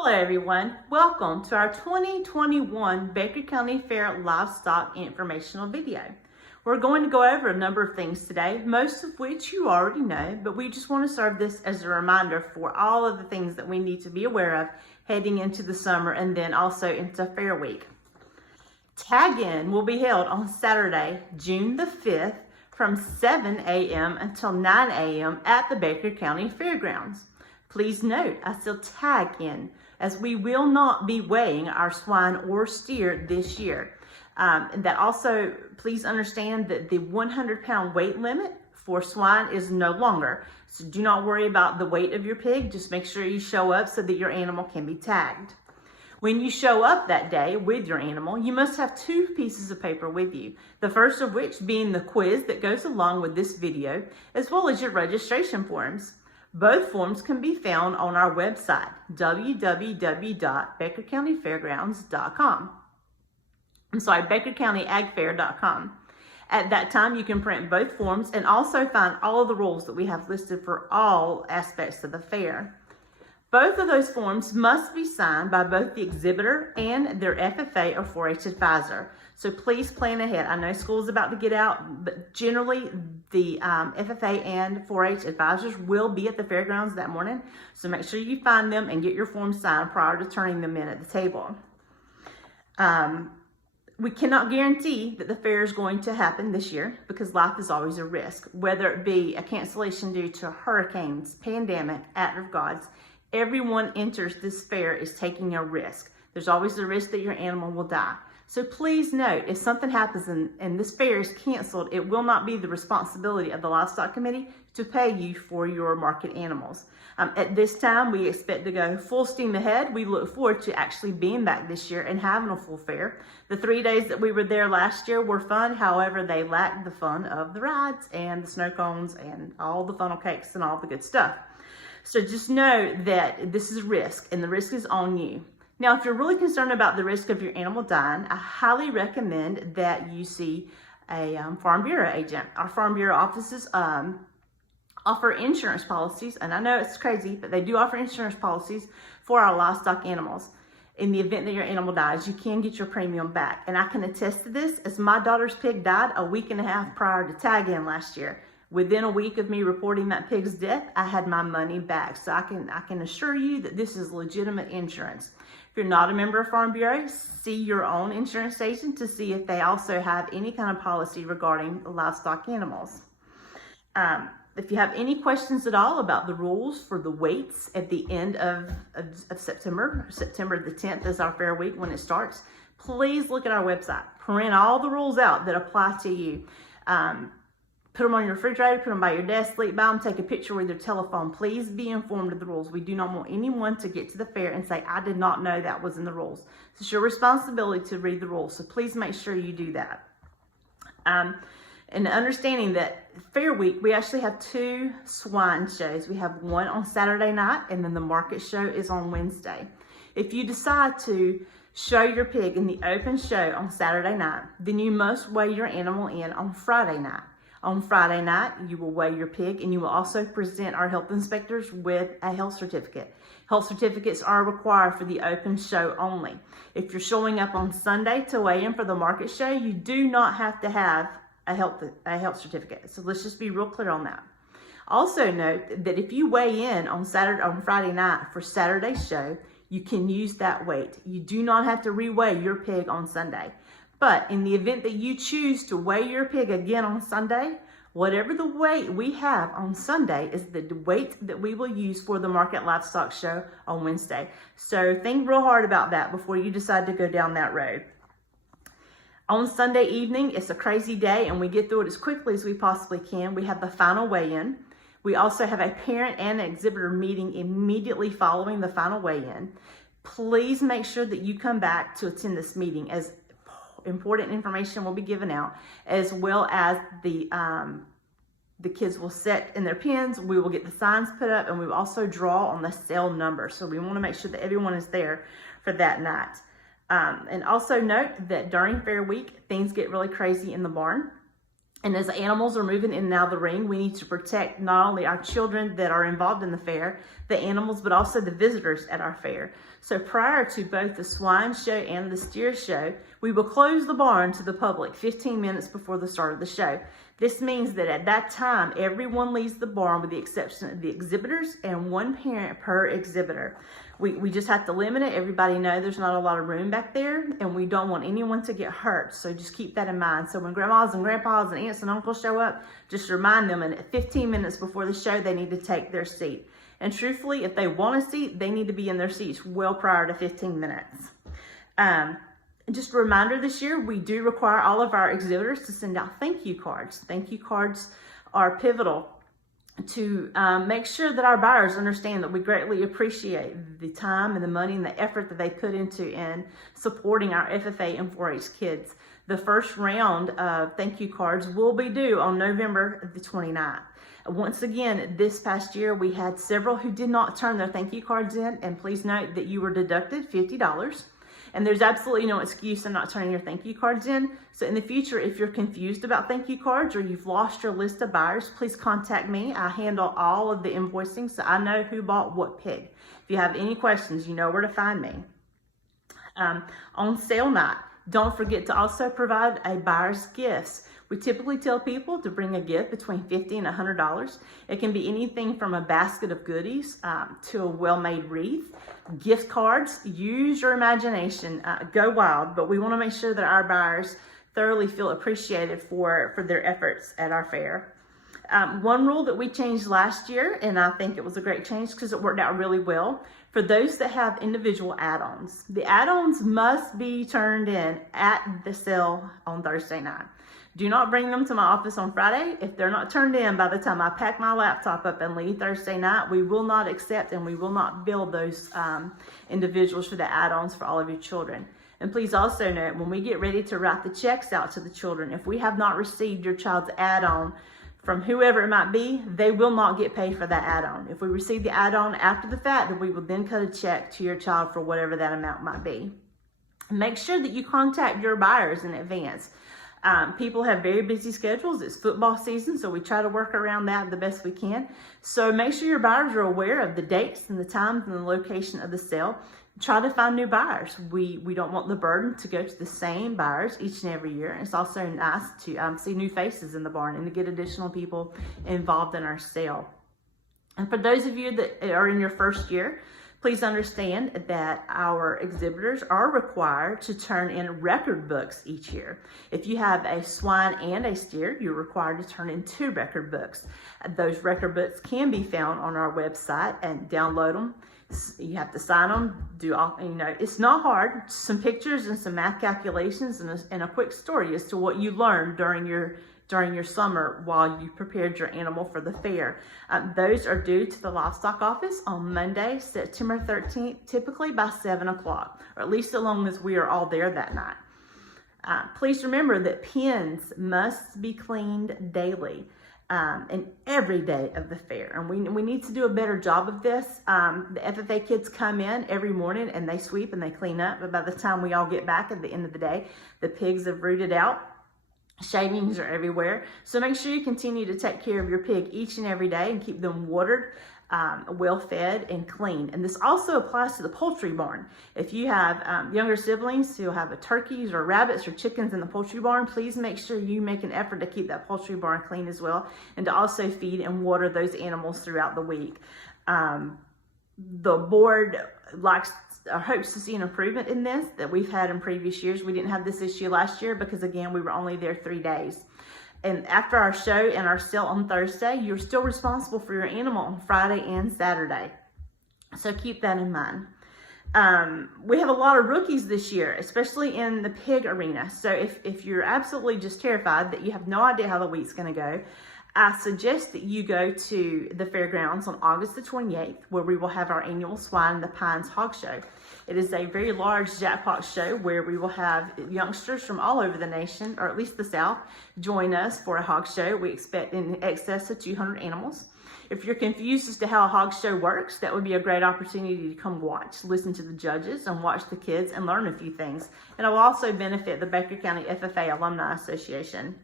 Hello everyone, welcome to our 2021 Baker County Fair Livestock informational video. We're going to go over a number of things today, most of which you already know, but we just want to serve this as a reminder for all of the things that we need to be aware of heading into the summer and then also into Fair Week. Tag-in will be held on Saturday, June the 5th from 7 a.m. until 9 a.m. at the Baker County Fairgrounds. Please note, I still tag in, as we will not be weighing our swine or steer this year. And that also, please understand that the 100-pound weight limit for swine is no longer. So do not worry about the weight of your pig. Just make sure you show up so that your animal can be tagged. When you show up that day with your animal, you must have 2 pieces of paper with you. The first of which being the quiz that goes along with this video, as well as your registration forms. Both forms can be found on our website, www.bakercountyfairgrounds.com. bakercountyagfair.com. At that time, you can print both forms and also find all of the rules that we have listed for all aspects of the fair. Both of those forms must be signed by both the exhibitor and their FFA or 4-H advisor. So please plan ahead. I know school's about to get out, but generally the FFA and 4-H advisors will be at the fairgrounds that morning. So make sure you find them and get your forms signed prior to turning them in at the table. We cannot guarantee that the fair is going to happen this year because life is always a risk, whether it be a cancellation due to hurricanes, pandemic, act of gods. Everyone enters this fair is taking a risk. There's always the risk that your animal will die. So please note, if something happens and this fair is canceled, it will not be the responsibility of the Livestock Committee to pay you for your market animals. At this time, we expect to go full steam ahead. We look forward to actually being back this year and having a full fair. The 3 days that we were there last year were fun. However, they lacked the fun of the rides and the snow cones and all the funnel cakes and all the good stuff. So just know that this is a risk and the risk is on you. Now, if you're really concerned about the risk of your animal dying, I highly recommend that you see a Farm Bureau agent. Our Farm Bureau offices offer insurance policies, and I know it's crazy, but they do offer insurance policies for our livestock animals. In the event that your animal dies, you can get your premium back. And I can attest to this, as my daughter's pig died a week and a half prior to tag-in last year. Within a week of me reporting that pig's death, I had my money back. So I can assure you that this is legitimate insurance. If you're not a member of Farm Bureau, see your own insurance agent to see if they also have any kind of policy regarding livestock animals. If you have any questions at all about the rules for the weights at the end of September, September the 10th is our fair week when it starts, please look at our website. Print all the rules out that apply to you. Put them on your refrigerator, put them by your desk, sleep by them, take a picture with your telephone. Please be informed of the rules. We do not want anyone to get to the fair and say, I did not know that was in the rules. It's your responsibility to read the rules, so please make sure you do that. And understanding that Fair Week, we actually have 2 swine shows. We have one on Saturday night, and then the market show is on Wednesday. If you decide to show your pig in the open show on Saturday night, then you must weigh your animal in on Friday night. On Friday night, you will weigh your pig and you will also present our health inspectors with a health certificate. Health certificates are required for the open show only. If you're showing up on Sunday to weigh in for the market show, you do not have to have a health certificate. So let's just be real clear on that. Also note that if you weigh in on Friday night for Saturday's show, you can use that weight. You do not have to reweigh your pig on Sunday. But in the event that you choose to weigh your pig again on Sunday, whatever the weight we have on Sunday is the weight that we will use for the Market Livestock Show on Wednesday. So think real hard about that before you decide to go down that road. On Sunday evening, it's a crazy day and we get through it as quickly as we possibly can. We have the final weigh-in. We also have a parent and an exhibitor meeting immediately following the final weigh-in. Please make sure that you come back to attend this meeting, as important information will be given out, as well as the kids will sit in their pens. We will get the signs put up and we will also draw on the cell number. So we want to make sure that everyone is there for that night. And also note that during Fair Week, things get really crazy in the barn. And as animals are moving in and out of the ring, we need to protect not only our children that are involved in the fair, the animals, but also the visitors at our fair. So prior to both the swine show and the steer show, we will close the barn to the public 15 minutes before the start of the show. This means that at that time, everyone leaves the barn with the exception of the exhibitors and one parent per exhibitor. We just have to limit it. Everybody knows there's not a lot of room back there, and we don't want anyone to get hurt. So just keep that in mind. So when grandmas and grandpas and aunts and uncles show up, just remind them, and at 15 minutes before the show, they need to take their seat. And truthfully, if they want a seat, they need to be in their seats well prior to 15 minutes. Just a reminder, this year, we do require all of our exhibitors to send out thank you cards. Thank you cards are pivotal to make sure that our buyers understand that we greatly appreciate the time and the money and the effort that they put into in supporting our FFA and 4-H kids. The first round of thank you cards will be due on November the 29th. Once again, this past year, we had several who did not turn their thank you cards in, and please note that you were deducted $50. And there's absolutely no excuse in not turning your thank you cards in. So in the future, if you're confused about thank you cards or you've lost your list of buyers, please contact me. I handle all of the invoicing, so I know who bought what pig. If you have any questions, you know where to find me. On sale night, don't forget to also provide a buyer's gifts. We typically tell people to bring a gift between $50 and $100. It can be anything from a basket of goodies to a well-made wreath, gift cards. Use your imagination, go wild, but we want to make sure that our buyers thoroughly feel appreciated for their efforts at our fair. One rule that we changed last year, and I think it was a great change because it worked out really well, for those that have individual add-ons. The add-ons must be turned in at the sale on Thursday night. Do not bring them to my office on Friday. If they're not turned in by the time I pack my laptop up and leave Thursday night, we will not accept and we will not bill those individuals for the add-ons for all of your children. And please also note, when we get ready to write the checks out to the children, if we have not received your child's add-on from whoever it might be, they will not get paid for that add-on. If we receive the add-on after the fact, then we will then cut a check to your child for whatever that amount might be. Make sure that you contact your buyers in advance. People have very busy schedules. It's football season, so we try to work around that the best we can. So make sure your buyers are aware of the dates and the times and the location of the sale. Try to find new buyers. We don't want the burden to go to the same buyers each and every year. It's also nice to see new faces in the barn and to get additional people involved in our sale. And for those of you that are in your first year, please understand that our exhibitors are required to turn in record books each year. If you have a swine and a steer, you're required to turn in 2 record books. Those record books can be found on our website, and download them. You have to sign them, do all, it's not hard. Some pictures and some math calculations and a quick story as to what you learned during your summer while you prepared your animal for the fair. Those are due to the livestock office on Monday, September 13th, typically by 7 o'clock, or at least as long as we are all there that night. Please remember that pens must be cleaned daily and every day of the fair. And we need to do a better job of this. The FFA kids come in every morning and they sweep and they clean up, but by the time we all get back at the end of the day, the pigs have rooted out. Shavings are everywhere. So make sure you continue to take care of your pig each and every day and keep them watered, well fed and clean. And this also applies to the poultry barn. If you have younger siblings who have turkeys or rabbits or chickens in the poultry barn, please make sure you make an effort to keep that poultry barn clean as well, and to also feed and water those animals throughout the week. The board hopes to see an improvement in this that we've had in previous years. We didn't have this issue last year because, again, we were only there 3 days. And after our show and our sale on Thursday, you're still responsible for your animal on Friday and Saturday. So keep that in mind. We have a lot of rookies this year, especially in the pig arena. So if you're absolutely just terrified that you have no idea how the week's going to go, I suggest that you go to the fairgrounds on August the 28th, where we will have our annual Swine in the Pines Hog Show. It is a very large jackpot show where we will have youngsters from all over the nation, or at least the South, join us for a hog show. We expect in excess of 200 animals. If you're confused as to how a hog show works, that would be a great opportunity to come watch, listen to the judges, and watch the kids and learn a few things. And it will also benefit the Baker County FFA Alumni Association.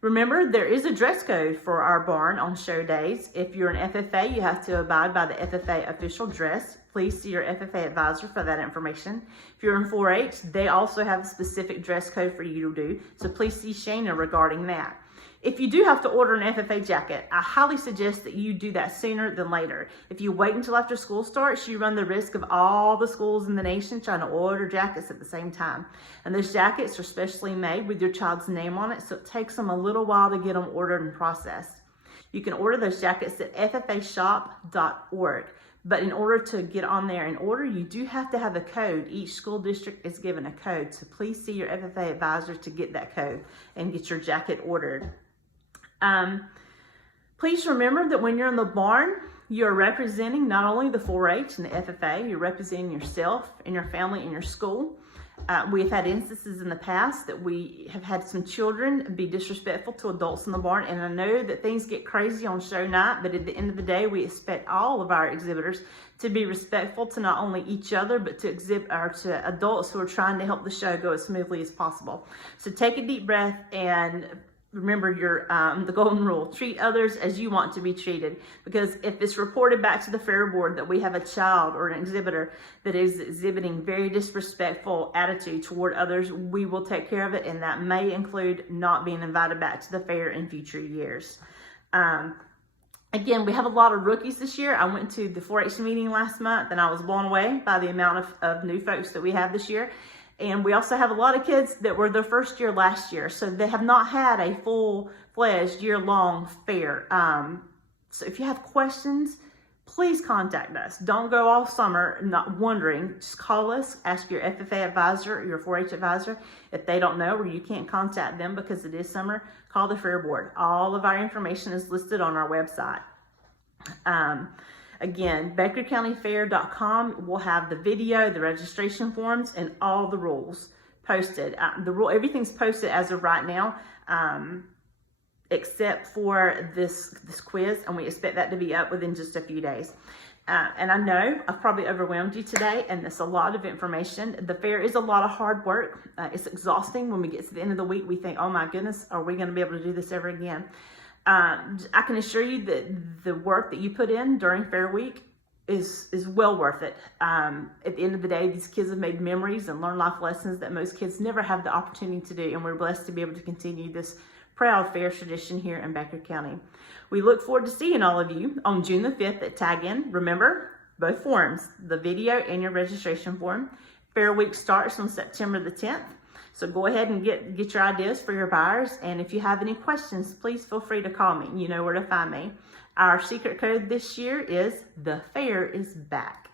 Remember, there is a dress code for our barn on show days. If you're an FFA, you have to abide by the FFA official dress. Please see your FFA advisor for that information. If you're in 4-H, they also have a specific dress code for you to do. So please see Shana regarding that. If you do have to order an FFA jacket, I highly suggest that you do that sooner than later. If you wait until after school starts, you run the risk of all the schools in the nation trying to order jackets at the same time. And those jackets are specially made with your child's name on it, so it takes them a little while to get them ordered and processed. You can order those jackets at ffashop.org. But in order to get on there and order, you do have to have a code. Each school district is given a code. So please see your FFA advisor to get that code and get your jacket ordered. Please remember that when you're in the barn, you're representing not only the 4-H and the FFA, you're representing yourself and your family and your school. We've had instances in the past that we have had some children be disrespectful to adults in the barn, and I know that things get crazy on show night, but at the end of the day, we expect all of our exhibitors to be respectful to not only each other, but to to adults who are trying to help the show go as smoothly as possible. So take a deep breath and remember the golden rule: treat others as you want to be treated. Because if it's reported back to the fair board that we have a child or an exhibitor that is exhibiting very disrespectful attitude toward others, we will take care of it, and that may include not being invited back to the fair in future years. Again, we have a lot of rookies this year. I went to the 4-H meeting last month and I was blown away by the amount of new folks that we have this year. And we also have a lot of kids that were their first year last year, so they have not had a full-fledged year-long fair. So if you have questions, please contact us. Don't go all summer not wondering. Just call us, ask your FFA advisor, your 4-H advisor. If they don't know or you can't contact them because it is summer, call the fair board. All of our information is listed on our website. Again, BakerCountyFair.com will have the video, the registration forms, and all the rules posted. Everything's posted as of right now, except for this quiz, and we expect that to be up within just a few days. And I know I've probably overwhelmed you today, and it's a lot of information. The fair is a lot of hard work. It's exhausting. When we get to the end of the week, we think, oh my goodness, are we going to be able to do this ever again? I can assure you that the work that you put in during Fair Week is well worth it. At the end of the day, these kids have made memories and learned life lessons that most kids never have the opportunity to do, and we're blessed to be able to continue this proud fair tradition here in Baker County. We look forward to seeing all of you on June the 5th at Tag In. Remember, both forms, the video and your registration form. Fair Week starts on September the 10th. So go ahead and get your ideas for your buyers. And if you have any questions, please feel free to call me. You know where to find me. Our secret code this year is "The Fair is Back."